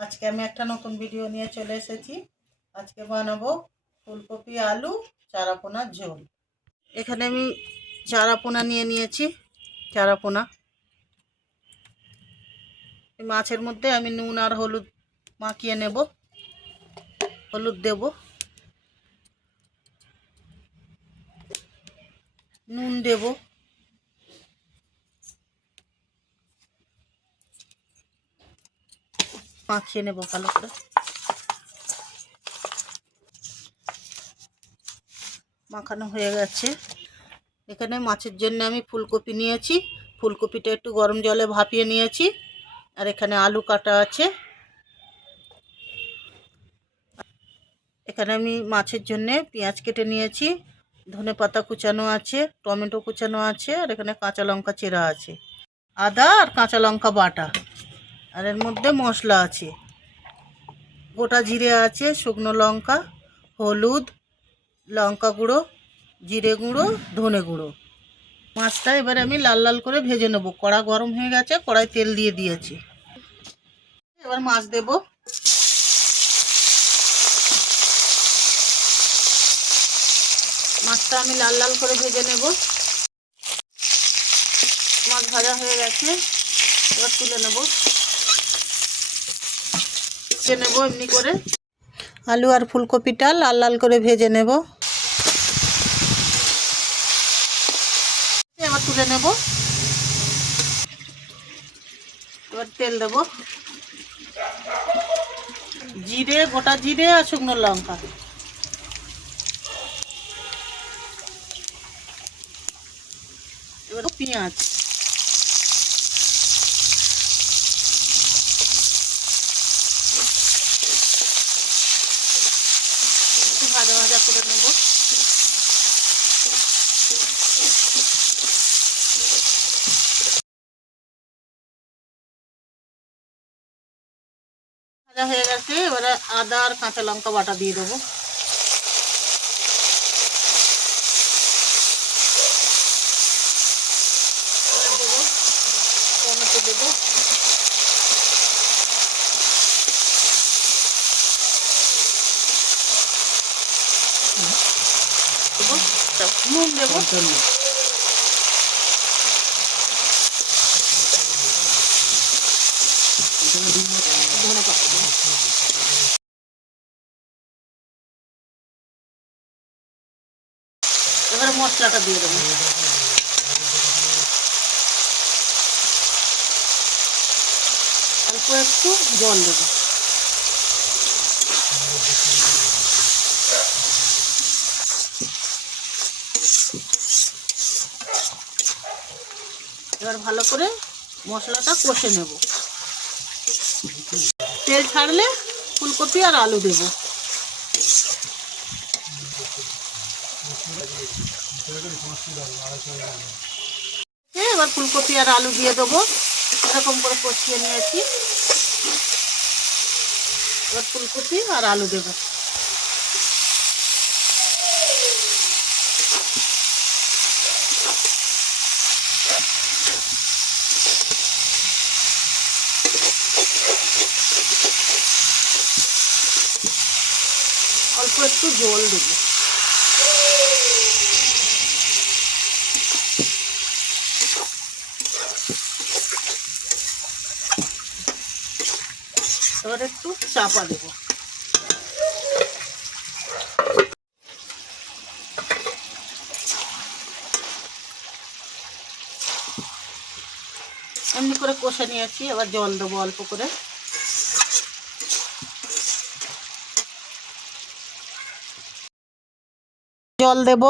আজকে আমি একটা নতুন ভিডিও নিয়ে চলে এসেছি। আজকে বানাবো ফুলকপি, আলু, চারাপোনার ঝোল। এখানে আমি চারাপোনা নিয়ে নিয়েছি, চারাপোনা। মাছের মধ্যে আমি নুন আর হলুদ মাখিয়ে নেব। হলুদ দেব। নুন দেব। মাখিয়ে নেব ভালো করে। মাখানো হয়ে গেছে। এখানে মাছের জন্য আমি ফুলকপি নিয়েছি। ফুলকপিটা একটু গরম জলে ভাপিয়ে নিয়েছি। আর এখানে আলু কাটা আছে। এখানে আমি মাছের জন্যে পেঁয়াজ কেটে নিয়েছি। ধনে পাতা কুচানো আছে, টমেটো কুচানো আছে, আর এখানে কাঁচা লঙ্কা চেরা আছে। আদা আর কাঁচা লঙ্কা বাটা। আর এর মধ্যে মশলা আছে। গোটা জিরে আছে, শুকনো লঙ্কা, হলুদ, লঙ্কা গুঁড়ো, জিরে গুঁড়ো, ধনে গুঁড়ো। মাছটা এবারে আমি লাল লাল করে ভেজে নেব। কড়া গরম হয়ে গেছে কড়াই তেল দিয়ে দিয়েছি। এবার মাছ দেব। মাছটা আমি লাল লাল করে ভেজে নেব। মাছ ভাজা হয়ে গেছে, এবার তুলে নেব। ভেজে নেব এমনি করে। আলু আর ফুলকপিটা লাল লাল করে ভেজে নেব। এবার তুলে নেব। এবার তেল দেব। জিরে গোটা জিরে আর শুকনো লঙ্কা। এবার পেঁয়াজ। ভাজা ভাজা করে নেব। ভাজা হয়ে গেছে, এবারে আদা আর কাঁচা লঙ্কা বাটা দিয়ে দেবো। দেবো, টমেটো দেবো। ধনে দেবো। এবারে মশলাটা দিয়ে দেবো অল্প একটু জল দেবো এবার ভালো করে মশলাটা কষে নেব। তেল ছাড়লে ফুলকপি আর আলু দেবো। এবার ফুলকপি আর আলু দিয়ে দেবো। এরকম করে কষিয়ে নিয়েছি। এবার ফুলকপি আর আলু দেবো। একটু জল দেবো। এবার একটু চাপা দেবো। এমনি করে কষে নিয়েছি, এবার জল দেবো অল্প করে। জল দেব।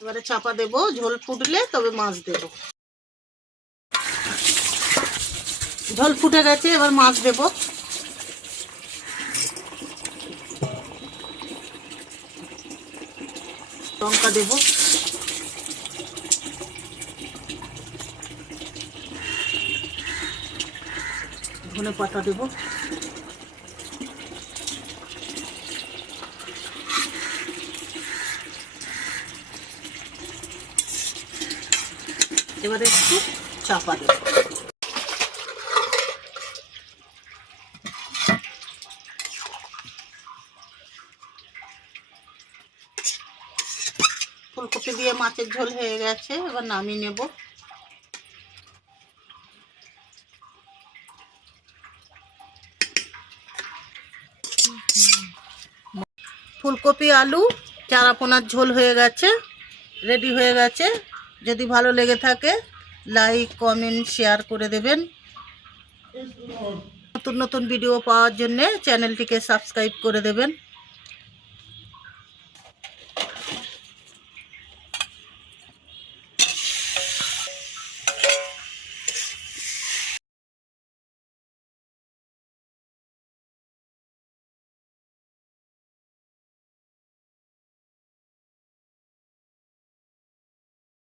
এবারে চাপা দেব, ঝোল ফুটলে তবে মাছ দেব। ঝোল ফুটে গেছে, এবার মাছ দেব। লঙ্কা দেব। ধনে পাতা দেব। এবারে একটু চাপা দেবো। ফুলকপি দিয়ে মাছের ঝোল হয়ে গেছে, এবার নামিয়ে নেব। ফুলকপি, আলু, চারাপোনার ঝোল হয়ে গেছে রেডি হয়ে গেছে। যদি ভালো লেগে থাকে লাইক কমেন্ট শেয়ার করে দেবেন। নতুন নতুন ভিডিও পাওয়ার জন্যে চ্যানেলটিকে সাবস্ক্রাইব করে দেবেন।